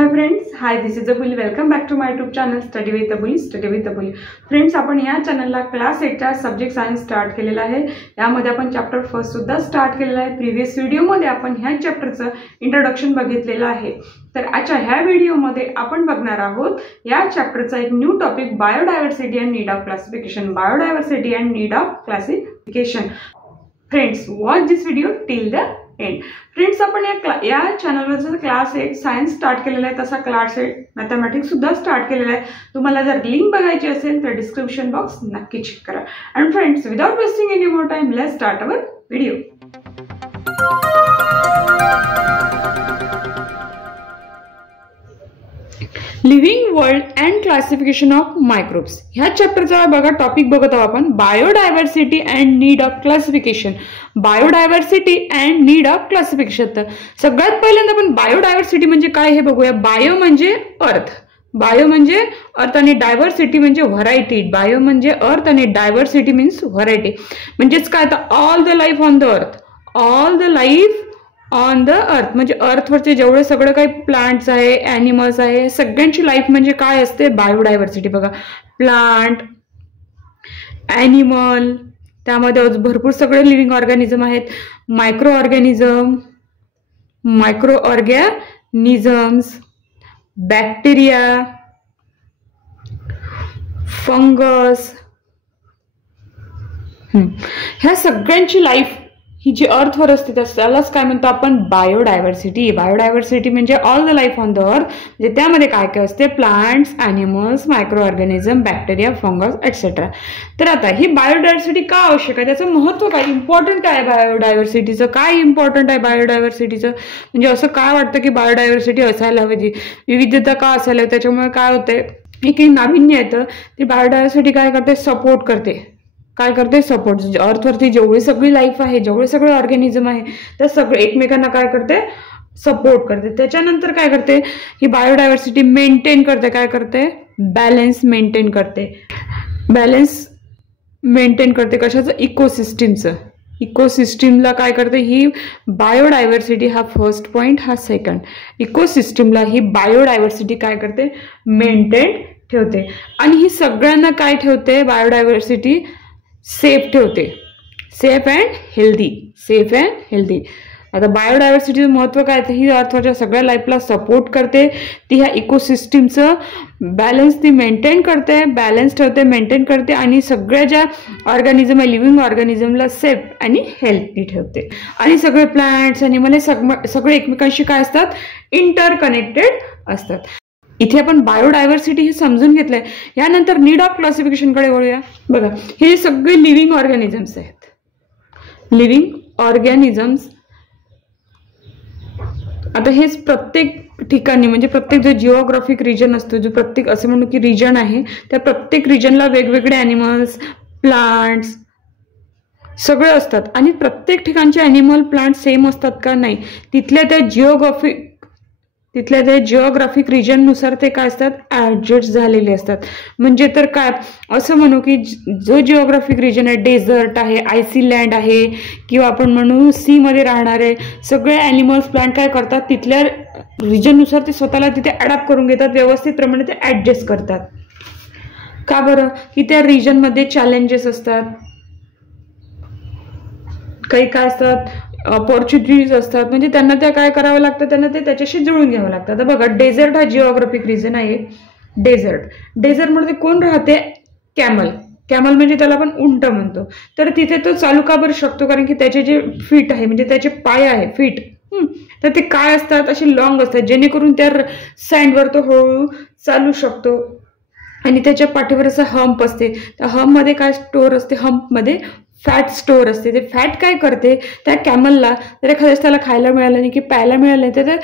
High friends, this is Abuli. Welcome back to my YouTube channel study with Abuli. Friends, आपण या चॅनलला class 8चा subject science start केलेला आहे. यामध्ये आपण चॅप्टर फर्स्ट सुद्धा स्टार्ट केलेला आहे. प्रिव्हियस व्हिडिओमध्ये आपण ह्या चॅप्टरचं इंट्रोडक्शन बघितलेलं आहे. तर आजच्या ह्या व्हिडिओमध्ये आपण बघणार आहोत या चॅप्टरचा एक new topic, biodiversity and need of classification. Biodiversity and need of classification. Friends, watch this video till the end. Friends, आपण या चॅनलवर क्लास 8 सायन्स स्टार्ट केलेला आहे, तसा क्लास 8 मॅथमॅटिक्स सुद्धा स्टार्ट केलेला आहे. तुम्हाला जर लिंक बघायची असेल तर डिस्क्रिप्शन बॉक्स नक्की चेक करा. And friends, without wasting any more time, let's start our video. Living world and classification of microbes. ह्या चॅप्टरचा बघा टॉपिक बघत आहोत आपण, biodiversity and need of classification. Biodiversity and need of classification. तर सगळ्यात पहिल्यांदा आपण बायोडायव्हर्सिटी म्हणजे काय हे बघूया. बायो म्हणजे अर्थ, बायो म्हणजे अर्थ आणि डायव्हर्सिटी म्हणजे व्हरायटी. बायो म्हणजे अर्थ आणि डायव्हर्सिटी मीन्स व्हरायटी. म्हणजेच काय, तर all the life on the earth. All the life on the earth म्हणजे अर्थवरचे जेवढे सगळं काही प्लांट्स आहे, ॲनिमल्स आहे, सगळ्यांची लाईफ म्हणजे काय असते, बायोडायव्हर्सिटी. बघा, प्लांट, ॲनिमल, त्यामध्ये भरपूर सगळे लिव्हिंग ऑर्गॅनिझम आहेत. मायक्रो ऑर्गॅनिझम्स, बॅक्टेरिया, फंगस, ह्या सगळ्यांची लाईफ ही जी अर्थवर असते त्यालाच काय म्हणतो आपण, बायोडायव्हर्सिटी. बायोडायव्हर्सिटी म्हणजे all the life on the earth. म्हणजे त्यामध्ये काय काय असते, plants, animals, micro organism, bacteria, fungus etcetera. तर आता ही बायोडायव्हर्सिटी का आवश्यक आहे, त्याचं महत्त्व काय, इम्पॉर्टंट काय आहे बायोडायव्हर्सिटीचं, काय इम्पॉर्टंट आहे बायोडायव्हर्सिटीचं. म्हणजे असं काय वाटतं की बायोडायव्हर्सिटी असायला हवी, विविधता का असायला हवी. त्याच्यामुळे काय होतंय, एक नाविन्य येतं. ती बायोडायव्हर्सिटी काय करते, सपोर्ट करते. काय करते, सपोर्ट. अर्थवरती जेवढी सगळी लाईफ आहे, जेवढे सगळे ऑर्गॅनिझम आहे, त्या सगळे एकमेकांना काय करते, सपोर्ट करते. त्याच्यानंतर काय करते, ही बायोडायव्हर्सिटी मेंटेन करते. काय करते, बॅलन्स मेंटेन करते. बॅलन्स मेंटेन करते कशाचं, इकोसिस्टीमचं. इकोसिस्टीमला काय करते ही बायोडायव्हर्सिटी. हा फर्स्ट पॉइंट, हा सेकंड. इकोसिस्टीमला ही बायोडायव्हर्सिटी काय करते, मेंटेन ठेवते. आणि ही सगळ्यांना काय ठेवते, बायोडायव्हर्सिटी सेफ ठेवते. Safe and healthy. Safe and healthy. आता बायोडायव्हर्सिटीचं महत्त्व काय, तर ही अर्थाच्या सगळ्या लाईफला सपोर्ट करते. ती ह्या इकोसिस्टीमचं बॅलन्स ती मेंटेन करते, बॅलन्स ठेवते, मेंटेन करते. आणि सगळ्या ज्या ऑर्गॅनिझम आहे, लिव्हिंग ऑर्गॅनिझमला सेफ आणि हेल्दी ठेवते. आणि सगळे प्लांट्स, ॲनिमल हे सगळे एकमेकांशी काय असतात, इंटरकनेक्टेड असतात. इथे आपण बायोडायव्हर्सिटी हे समजून घेतलंय. यानंतर नीड ऑफ क्लासिफिकेशनकडे वळूया. बघा, हे सगळे लिव्हिंग ऑर्गॅनिझम्स आहेत. Living organisms. आता हेच प्रत्येक ठिकाणी म्हणजे प्रत्येक जो जिओग्राफिक रिजन असतो, जो प्रत्येक असं म्हणू की रिजन आहे, त्या प्रत्येक रिजनला वेगवेगळे ॲनिमल्स, प्लांट्स सगळे असतात. आणि प्रत्येक ठिकाणचे ॲनिमल, प्लांट सेम असतात का, नाही. तिथल्या त्या जिओग्राफिक रिजननुसार ते काय असतात, ॲडजस्ट झालेले असतात. म्हणजे तर काय असं म्हणू की जो जिओग्राफिक रिजन आहे, डेझर्ट आहे, आयसी लँड आहे, किंवा आपण म्हणू सी मध्ये राहणारे सगळे ॲनिमल्स, प्लांट काय करतात, तिथल्या रिजननुसार ते स्वतःला तिथे अडॅप्ट करून घेतात, व्यवस्थित प्रमाणे ते ॲडजस्ट करतात. का बरं, की त्या रिजनमध्ये चॅलेंजेस असतात, काही काय असतात, ऑपॉर्च्युनिटीज असतात. म्हणजे त्यांना त्या काय करावं लागतं, त्यांना ते त्याच्याशी जुळून घ्यावं लागतं. आता बघा, डेझर्ट हा जिओग्राफिक रिजन आहे. डेझर्टमध्ये कोण राहते, कॅमल. कॅमल म्हणजे त्याला आपण उंट म्हणतो. तर तिथे तो चालू का बरं शकतो, कारण की त्याचे जे फीट आहे, म्हणजे त्याचे पाय आहे, फीट, तर ते काय असतात, असे लॉंग असतात, जेणेकरून त्या सँडवर तो हळूहळू चालू शकतो. आणि त्याच्या पाठीवर असं हंप असते. त्या हंपमध्ये काय स्टोअर असते, हंपमध्ये फॅट स्टोअर असते. ते फॅट काय करते, त्या कॅमलला जर एखाद्याच त्याला खायला मिळालं नाही की प्यायला मिळालं नाही, तर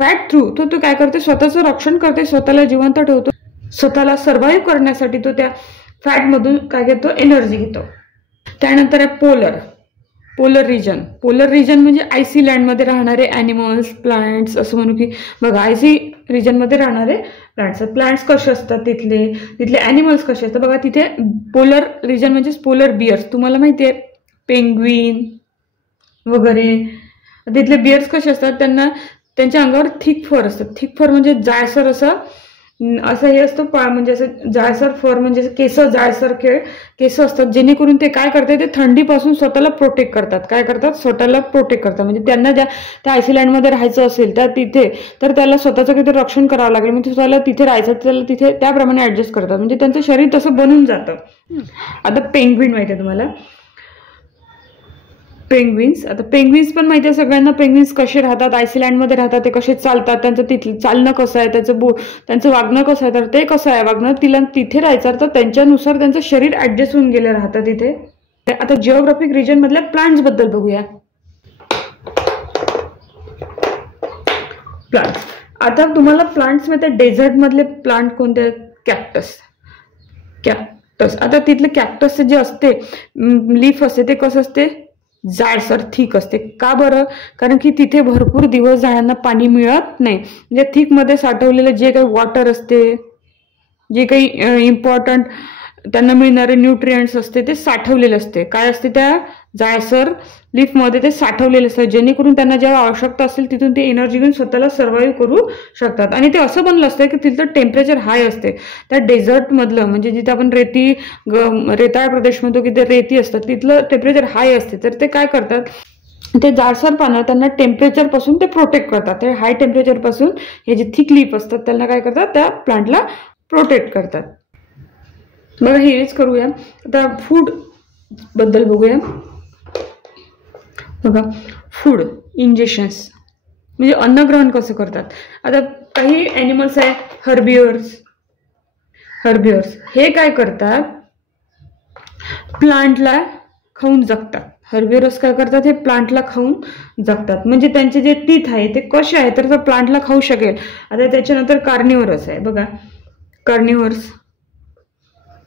फॅट थ्रू तो काय करते, स्वतःचं रक्षण करते, स्वतःला जिवंत ठेवतो. स्वतःला सर्व्हाइव्ह करण्यासाठी तो त्या फॅटमधून काय घेतो, एनर्जी घेतो. त्यानंतर आहे पोलर रिजन म्हणजे आयसी लँडमध्ये राहणारे ॲनिमल्स, प्लांट्स असं म्हणू की बघा, आयसी रिजनमध्ये राहणारे प्लांट्स कसे असतात, तिथले ॲनिमल्स कसे असतात. बघा, तिथे पोलर रिजन म्हणजे पोलर बिअर्स, तुम्हाला माहिती आहे, पेंग्विन वगैरे. तिथले बिअर्स कसे असतात, त्यांना त्यांच्या अंगावर थिक फर असतं. थिक फर म्हणजे जाळसर असं हे असतं, म्हणजे असं जाळसर फर म्हणजे केस, जाळसर केस असतात, जेणेकरून ते काय करतात, ते थंडीपासून स्वतःला प्रोटेक्ट करतात. काय करतात? स्वतःला प्रोटेक्ट करतात. म्हणजे त्यांना त्या आयसलँडमध्ये राहायचं असेल त्या तिथे, तर त्याला स्वतःचं काहीतरी रक्षण करावं लागेल. म्हणजे स्वतःला तिथे राहायचं, त्याला तिथे त्याप्रमाणे ऍडजस्ट करतात. म्हणजे त्यांचं शरीर तसं बनून जातं. आता पेंग्विन माहिती आहे तुम्हाला, पेंग्विन्स. आता पेंग्विन्स पण माहिती आहे सगळ्यांना. पेंग्विन्स कसे राहतात, आयसलँडमध्ये राहतात, ते कसे चालतात, त्यांचं तिथलं चालणं कसं आहे, त्यांचं वागणं कसं आहे, तर ते कसं आहे वागणं, तिथे राहायचं तर त्यांच्यानुसार त्यांचं शरीर ऍडजस्ट होऊन गेलं राहतं तिथे. आता जिओग्राफिक रिजन मधल्या प्लांट्स बद्दल बघूया. प्लांट्स. आता तुम्हाला प्लांट्स मध्ये डेझर्ट मधले प्लांट कोणते आहेत? कॅक्टस. आता तिथले कॅक्टस जे असते लीफ असते ते कसं असते? जाडसर थिक असते. का बरं? कारण की तिथे भरपूर दिवस झाडांना पाणी मिळत नाही. म्हणजे थिक मध्ये साठवलेलं जे काही वॉटर असते, जे काही इम्पॉर्टंट त्यांना मिळणारे न्यूट्रिएंट्स असते ते साठवलेलं असते. काय असते? त्या जाळसर लीफ मध्ये ते साठवलेलं असतं, जेणेकरून त्यांना जेव्हा आवश्यकता असेल तिथून ते एनर्जी घेऊन स्वतःला सर्व्हाइव्ह करू शकतात. आणि ते असं बनलं असतं की तिथलं टेम्परेचर हाय असते. त्या डेझर्ट मधलं म्हणजे जिथे आपण रेताळ प्रदेश म्हणतो की ते रेती असतात, तिथलं टेम्परेचर हाय असते. तर ते काय करतात, ते जाडसर पानं त्यांना टेम्परेचर पासून ते प्रोटेक्ट करतात. ते हाय टेम्परेचर पासून हे जे थिक लीफ असतात त्यांना काय करतात, त्या प्लांटला प्रोटेक्ट करतात. बघा हेच करूया. आता फूड बद्दल बघूया. बघा, फूड इंजेक्शन्स म्हणजे अन्नग्रहण कसं करतात. आता काही ॲनिमल्स आहे हर्बिवर्स. हे काय करतात, प्लांटला खाऊन जगतात. हर्बिवर्स काय करतात, हे प्लांटला खाऊन जगतात. म्हणजे त्यांचे जे टीथ आहे ते कसे आहे तर प्लांटला खाऊ शकेल. आता त्याच्यानंतर कार्निव्हरस आहे. बघा, कार्निव्हर्स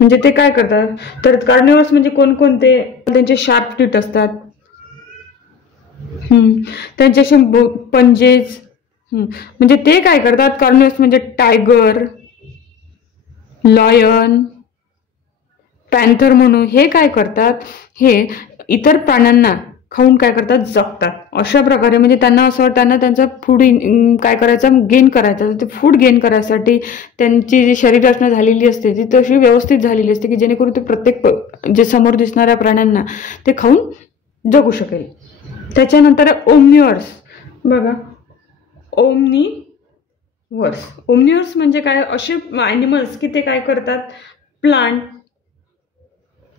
म्हणजे ते काय करतात, तर कार्निव्हर्स म्हणजे कोणकोणते, त्यांचे शार्प टीथ असतात, त्यांचे असे पंजेस. म्हणजे ते काय करतात, कार्निव्हर्स म्हणजे टायगर, लॉयन, पॅन्थर म्हणून हे काय करतात, हे इतर प्राण्यांना खाऊन काय करतात, जगतात. अशा प्रकारे म्हणजे त्यांना असं वाटतं त्यांना त्यांचा फूड काय करायचं, गेन करायचं. ते फूड गेन करायसाठी त्यांची जी शरीर रचना झालेली असते ती तशी व्यवस्थित झालेली असते की जेणेकरून ते प्रत्येक जे समोर दिसणाऱ्या प्राण्यांना ते खाऊन जगू शकेल. त्याच्यानंतर ओमनिवर्स. बघा, ओमनिवर्स म्हणजे काय, असे ॲनिमल्स की ते काय करतात, प्लांट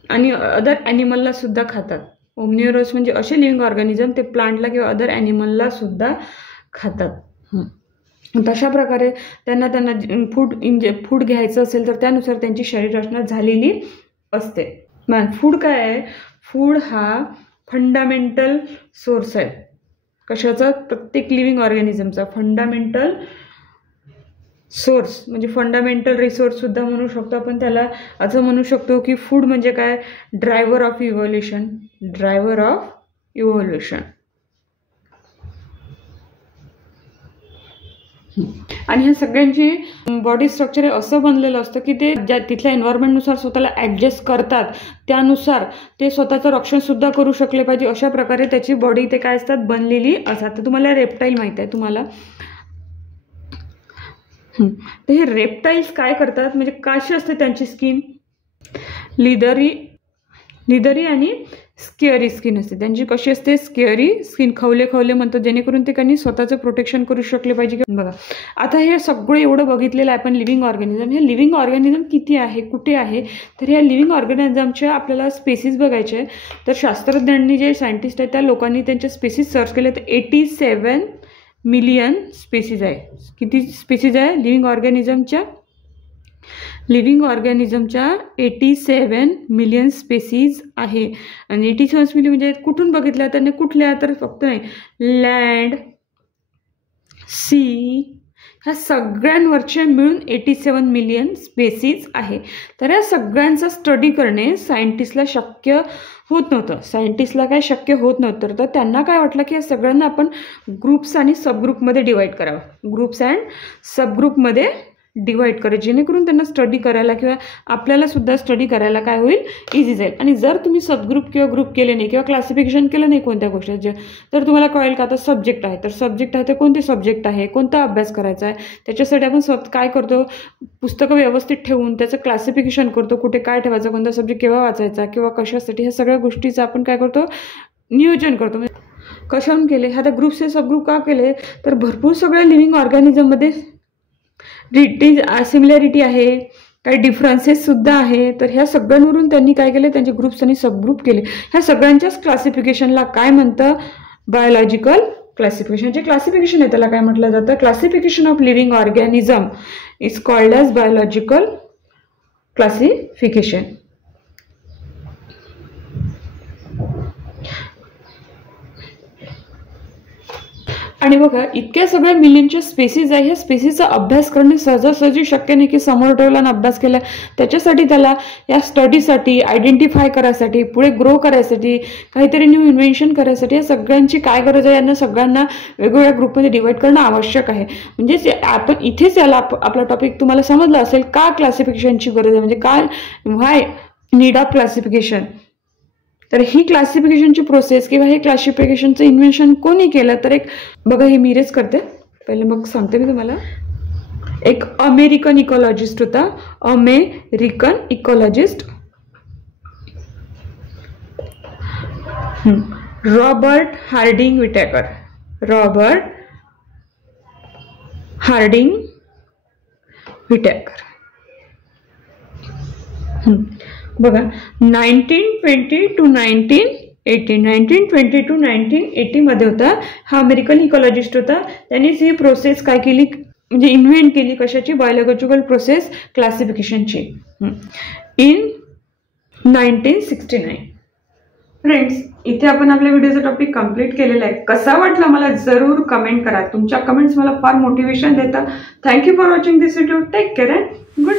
आणि अदर ॲनिमलला सुद्धा खातात. ओमनिव्हरस म्हणजे असे लिव्हिंग ऑर्गॅनिझम ते प्लांटला किंवा अदर ॲनिमलला सुद्धा खातात. तशा प्रकारे त्यांना फूड घ्यायचं असेल तर त्यानुसार त्यांची शरीर रचना झालेली असते. फूड काय आहे, फूड हा फंडामेंटल सोर्स आहे. कशाचा? प्रत्येक लिव्हिंग ऑर्गॅनिझमचा फंडामेंटल सोर्स म्हणजे फंडामेंटल रिसोर्स सुद्धा म्हणू शकतो आपण त्याला. असं म्हणू शकतो की फूड म्हणजे काय, ड्रायव्हर ऑफ इव्होल्युशन. आणि ह्या सगळ्यांची बॉडी स्ट्रक्चर असं बनलेलं असतं की ते ज्या तिथल्या एन्व्हायरमेंटनुसार स्वतःला ॲडजस्ट करतात, त्यानुसार ते स्वतःचं रक्षण सुद्धा करू शकले पाहिजे. अशा प्रकारे त्याची बॉडी ते काय असतात, बनलेली असतात. तर तुम्हाला रेप्टाईल माहित आहे तुम्हाला. तर हे रेप्टाईल्स काय करतात, म्हणजे कशी असते त्यांची स्किन, लिदरी आणि स्केअरी स्किन असते त्यांची. कशी असते, स्केअरी स्किन, खवले म्हणतात, जेणेकरून ते त्यांनी स्वतःचं प्रोटेक्शन करू शकले पाहिजे. बघा, आता हे सगळं एवढं बघितलेलं आहे आपण लिव्हिंग ऑर्गॅनिझम. हे लिव्हिंग ऑर्गॅनिझम किती आहे, कुठे आहे, तर ह्या लिव्हिंग ऑर्गॅनिझमच्या आपल्याला स्पेसिस बघायचे आहे. तर शास्त्रज्ञांनी जे सायंटिस्ट आहेत त्या लोकांनी त्यांच्या स्पेसिस सर्च केले तर 87 मिलियन स्पेसिस आहे. किती स्पेसिस आहे लिव्हिंग ऑर्गॅनिझमच्या? 87 मिलियन स्पेसिस आहे. आणि 87 मिलियन म्हणजे कुठून बघितल्या त्यांनी, कुठल्या, तर फक्त नाही, लँड, सी, ह्या सगळ्यांवरचे मिळून 87 मिलियन स्पेसिस आहे. तर या सगळ्यांचा स्टडी करणे सायंटिस्टला शक्य होत नव्हतं. सायंटिस्टला काय शक्य होत नव्हतं, तर त्यांना काय वाटलं की या सगळ्यांना आपण ग्रुप्स आणि सबग्रुपमध्ये डिवाईड करावं. ग्रुप्स अँड सबग्रुपमध्ये डिवाइड करा, जेणेकरून त्यांना स्टडी करायला किंवा आपल्याला सुद्धा स्टडी करायला काय होईल, इझी जाईल. आणि जर तुम्ही सबग्रुप किंवा ग्रुप केले नाही किंवा क्लासिफिकेशन केलं नाही कोणत्या गोष्टीचे, तर तुम्हाला कळेल का आता सब्जेक्ट आहे, तर सब्जेक्ट आहे तर कोणते सब्जेक्ट आहे, कोणता अभ्यास करायचा आहे, त्याच्यासाठी आपण काय करतो, पुस्तकं व्यवस्थित ठेवून त्याचं क्लासिफिकेशन करतो, कुठे काय ठेवायचं, कोणता सब्जेक्ट केव्हा वाचायचा किंवा कशासाठी, ह्या सगळ्या गोष्टीचं आपण काय करतो, नियोजन करतो. कशाहून केले, ह्या त्या ग्रुप्सचे सबग्रुप का केले, तर भरपूर सगळ्या लिव्हिंग ऑर्गॅनिझममध्ये सिमिलॅरिटी आहे, काही डिफरन्सेस सुद्धा आहे. तर ह्या सगळ्यांवरून त्यांनी काय केले, त्यांचे ग्रुप्स आणि सबग्रुप केले. ह्या सगळ्यांच्याच क्लासिफिकेशनला काय म्हणतं, बायोलॉजिकल क्लासिफिकेशन. जे क्लासिफिकेशन आहे त्याला काय म्हटलं जातं, classification of living organism is called as biological classification. आणि बघा, इतक्या सगळ्या मिलियनच्या स्पेसीज आहे, ह्या स्पेसीचा अभ्यास करणे सहजासहजी शक्य नाही की समोर ठेवला आणि अभ्यास केला. त्याच्यासाठी त्याला या स्टडीसाठी, आयडेंटिफाय करायसाठी, पुढे ग्रो करायसाठी, काहीतरी न्यू इन्व्हेन्शन करायसाठी या सगळ्यांची काय गरज आहे, यांना सगळ्यांना वेगवेगळ्या ग्रुपमध्ये डिवाइड करणं आवश्यक आहे. म्हणजेच आपण इथेच याला आपला टॉपिक तुम्हाला समजला असेल, का क्लासिफिकेशनची गरज आहे, म्हणजे काय, व्हाय नीड ऑफ क्लासिफिकेशन. तर ही क्लासिफिकेशनची प्रोसेस किंवा हे क्लासिफिकेशनचं इन्व्हेन्शन कोणी केलं, तर एक बघा, हे मी रेच करते पहिले, मग सांगते मी तुम्हाला. एक अमेरिकन इकॉलॉजिस्ट होता, American ecologist Robert Harding Whittaker. Robert Harding Whittaker. बघा, 1920 to 1980 मध्ये होता हा, अमेरिकन इकॉलॉजिस्ट होता. त्यांनीच ही प्रोसेस काय केली, म्हणजे इन्व्हेंट केली, कशाची, बायोलॉजिकल प्रोसेस क्लासिफिकेशनची, इन 1969. फ्रेंड्स, इथे आपण आपल्या व्हिडिओचा टॉपिक कंप्लीट केलेला आहे. कसा वाटला मला जरूर कमेंट करा. तुमच्या कमेंट्स मला फार मोटिवेशन देतात. Thank you for watching this video. Take care and good